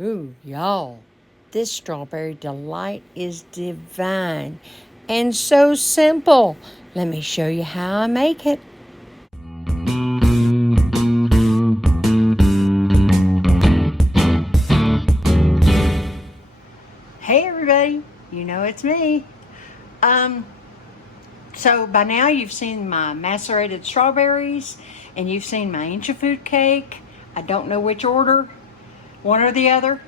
Ooh, y'all, this strawberry delight is divine and so simple. Let me show you how I make it. Hey everybody, you know it's me. So by now you've seen my macerated strawberries and you've seen my ancient food cake. I don't know which order, one or the other.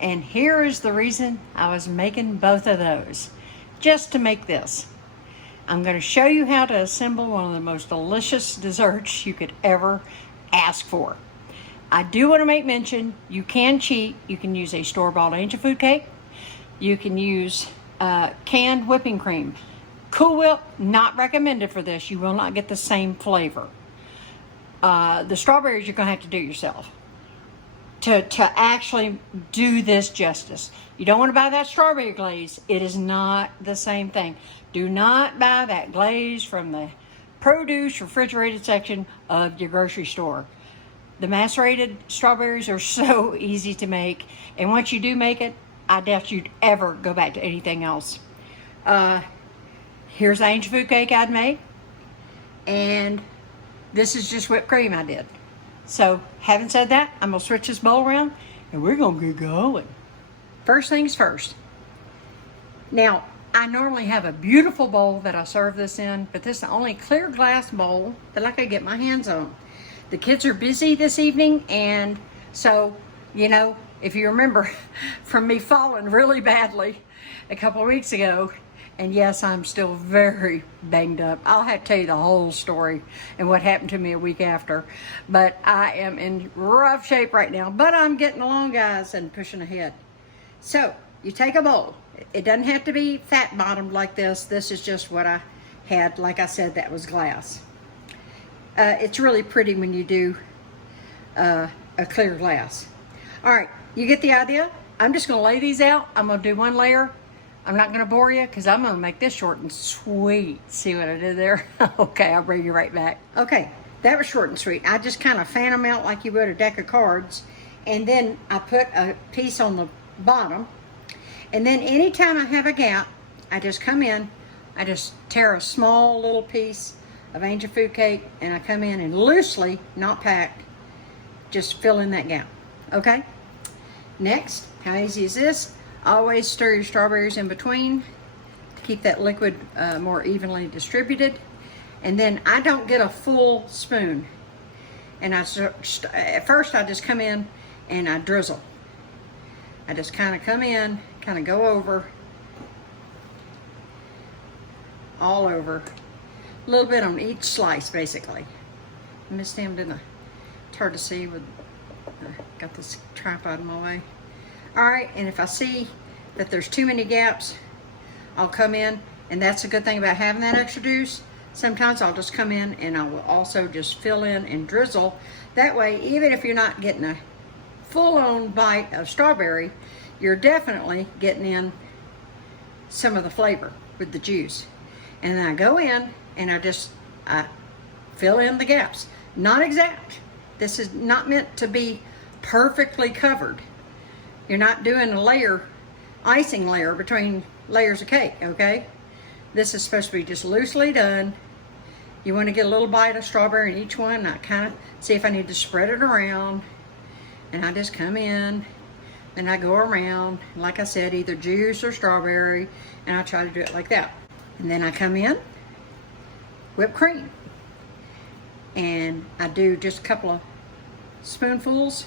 And here is the reason I was making both of those, just to make this. I'm going to show you how to assemble one of the most delicious desserts you could ever ask for. I do want to make mention, you can cheat. You can use a store-bought ancient food cake. You can use canned whipping cream. Cool Whip, not recommended for this. You will not get the same flavor. The strawberries you're going to have to do yourself to actually do this justice. You don't want to buy that strawberry glaze. It is not the same thing. Do not buy that glaze from the produce refrigerated section of your grocery store. The macerated strawberries are so easy to make, and once you do make it, I doubt you'd ever go back to anything else. Here's the ancient food cake I'd made, and this is just whipped cream I did. So, having said that, I'm gonna switch this bowl around, and we're gonna get going. First things first. Now, I normally have a beautiful bowl that I serve this in, but this is the only clear glass bowl that I could get my hands on. The kids are busy this evening, and so, you know, if you remember from me falling really badly a couple of weeks ago, and yes, I'm still very banged up. I'll have to tell you the whole story and what happened to me a week after. But I am in rough shape right now. But I'm getting along, guys, and pushing ahead. So, you take a bowl. It doesn't have to be fat bottomed like this. This is just what I had. Like I said, that was glass. It's really pretty when you do a clear glass. All right, you get the idea? I'm just going to lay these out. I'm going to do one layer. I'm not going to bore you because I'm going to make this short and sweet. See what I did there? Okay, I'll bring you right back. Okay, that was short and sweet. I just kind of fan them out like you would a deck of cards. And then I put a piece on the bottom. And then anytime I have a gap, I just come in. I just tear a small little piece of ancient food cake. And I come in and loosely, not packed, just fill in that gap. Okay? Next, how easy is this? Always stir your strawberries in between to keep that liquid more evenly distributed. And then I don't get a full spoon. And at first I just come in and I drizzle. I just kind of come in, kind of go over, all over. A little bit on each slice, basically. I missed him, didn't I? It's hard to see with, got this tripod in my way. All right, and if I see that there's too many gaps, I'll come in, and that's a good thing about having that extra juice. Sometimes I'll just come in and I will also just fill in and drizzle. That way, even if you're not getting a full-on bite of strawberry, you're definitely getting in some of the flavor with the juice. And then I go in and I fill in the gaps. Not exact. This is not meant to be perfectly covered. You're not doing a icing layer between layers of cake, okay? This is supposed to be just loosely done. You want to get a little bite of strawberry in each one. And I kind of see if I need to spread it around. And I just come in, and I go around. Like I said, either juice or strawberry, and I try to do it like that. And then I come in, whipped cream. And I do just a couple of spoonfuls.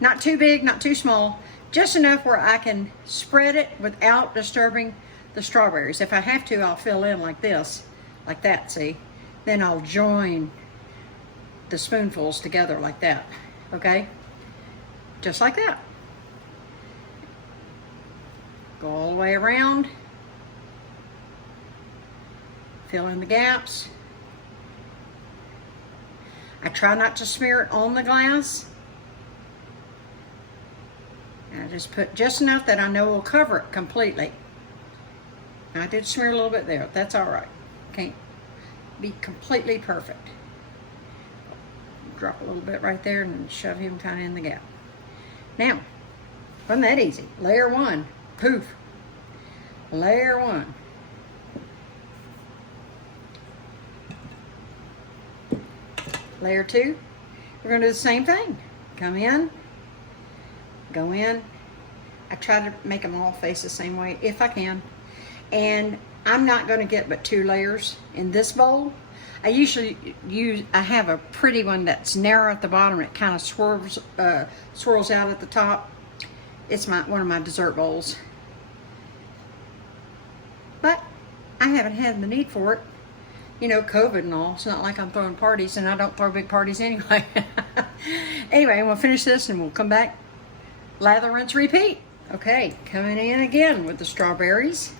Not too big, not too small, just enough where I can spread it without disturbing the strawberries. If I have to, I'll fill in like this, like that, see? Then I'll join the spoonfuls together like that, okay? Just like that. Go all the way around. Fill in the gaps. I try not to smear it on the glass. And I just put just enough that I know will cover it completely. I did smear a little bit there. That's all right. Can't be completely perfect. Drop a little bit right there and shove him kind of in the gap. Now, Wasn't that easy? Layer one, poof. Layer one. Layer two, we're gonna do the same thing. Come in, go in. I try to make them all face the same way if I can. And I'm not gonna get but 2 layers in this bowl. I usually I have a pretty one that's narrow at the bottom. It kind of swirls out at the top. It's one of my dessert bowls. But I haven't had the need for it. You know, COVID and all. It's not like I'm throwing parties, and I don't throw big parties anyway. Anyway, we'll finish this and we'll come back. Lather, rinse, repeat. Okay, coming in again with the strawberries.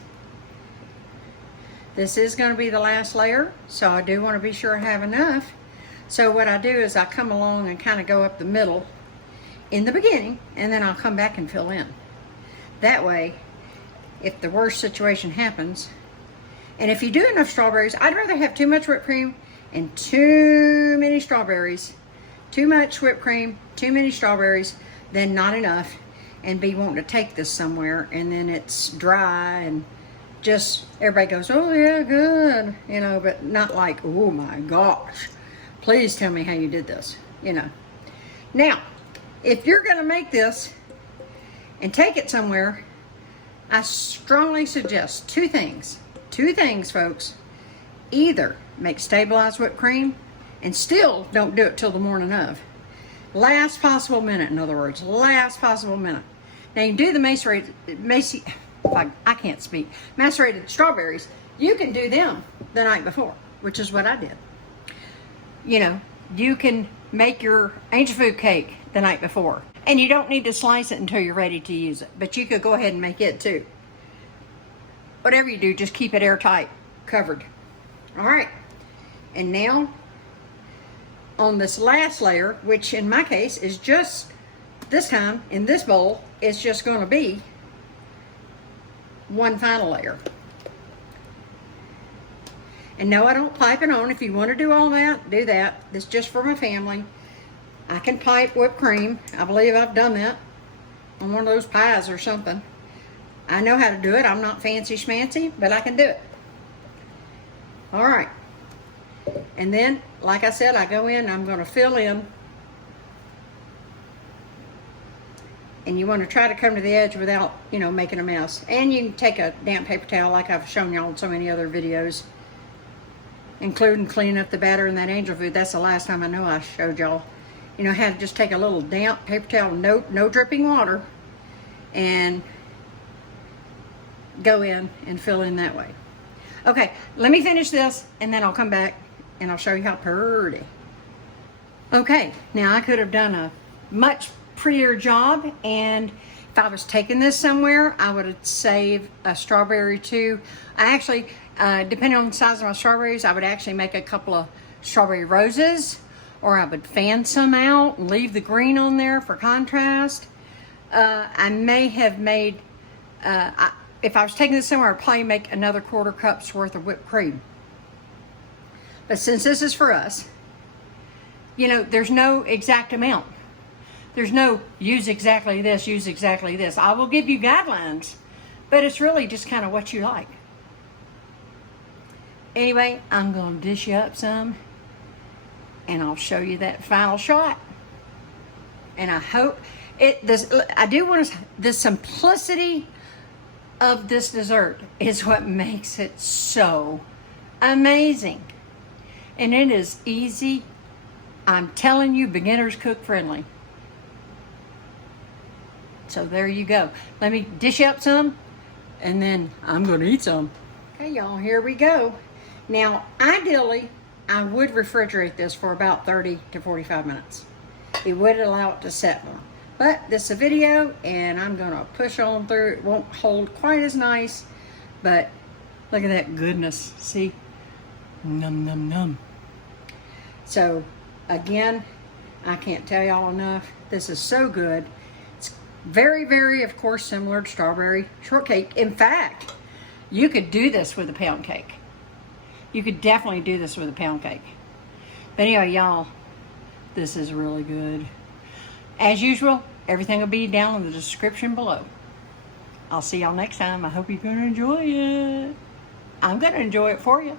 This is going to be the last layer, so I do want to be sure I have enough. So what I do is I come along and kind of go up the middle in the beginning, and then I'll come back and fill in. That way, if the worst situation happens, and if you do enough strawberries, I'd rather have too much whipped cream and too many strawberries. Too much whipped cream, too many strawberries, than not enough, and be wanting to take this somewhere, and then it's dry and just everybody goes, oh yeah, good, you know, but not like, oh my gosh, please tell me how you did this, you know. Now, if you're gonna make this and take it somewhere, I strongly suggest two things, folks. Either make stabilized whipped cream and still don't do it till the morning of. Last possible minute, in other words, last possible minute. Now you do the macerated strawberries. You can do them the night before, which is what I did. You know, you can make your angel food cake the night before, and you don't need to slice it until you're ready to use it, but you could go ahead and make it too. Whatever you do, just keep it airtight, covered. All right, and now on this last layer, which in my case is just, this time in this bowl, it's just going to be one final layer. And no, I don't pipe it on. If you want to do all that, do that. This is just for my family. I can pipe whipped cream. I believe I've done that on one of those pies or something. I know how to do it. I'm not fancy schmancy, but I can do it. All right. And then, like I said, I go in, I'm going to fill in. And you want to try to come to the edge without, you know, making a mess. And you can take a damp paper towel like I've shown y'all in so many other videos, including cleaning up the batter in that angel food. That's the last time I know I showed y'all. You know, how to just take a little damp paper towel, no dripping water, and go in and fill in that way. Okay, let me finish this and then I'll come back and I'll show you how pretty. Okay, now I could have done a much prettier job, and if I was taking this somewhere, I would have saved a strawberry too. I actually, depending on the size of my strawberries, I would actually make a couple of strawberry roses, or I would fan some out and leave the green on there for contrast. I may have made, if I was taking this somewhere, I'd probably make another 1/4 cup's worth of whipped cream. But since this is for us, you know, there's no exact amount. There's no use exactly this, use exactly this. I will give you guidelines, but it's really just kind of what you like. Anyway, I'm going to dish you up some, and I'll show you that final shot. And I hope I do want to, the simplicity of this dessert is what makes it so amazing. And it is easy. I'm telling you, beginner's cook friendly. So there you go. Let me dish up some, and then I'm going to eat some. Okay, y'all, here we go. Now, ideally, I would refrigerate this for about 30 to 45 minutes. It would allow it to set more. But this is a video, and I'm going to push on through. It won't hold quite as nice, but look at that goodness. See? Num, num, num. So, again, I can't tell y'all enough. This is so good. It's very, very, of course, similar to strawberry shortcake. In fact, you could do this with a pound cake. You could definitely do this with a pound cake. But anyway, y'all, this is really good. As usual, Everything will be down in the description below. I'll see y'all next time. I hope you're going to enjoy it. I'm going to enjoy it for you.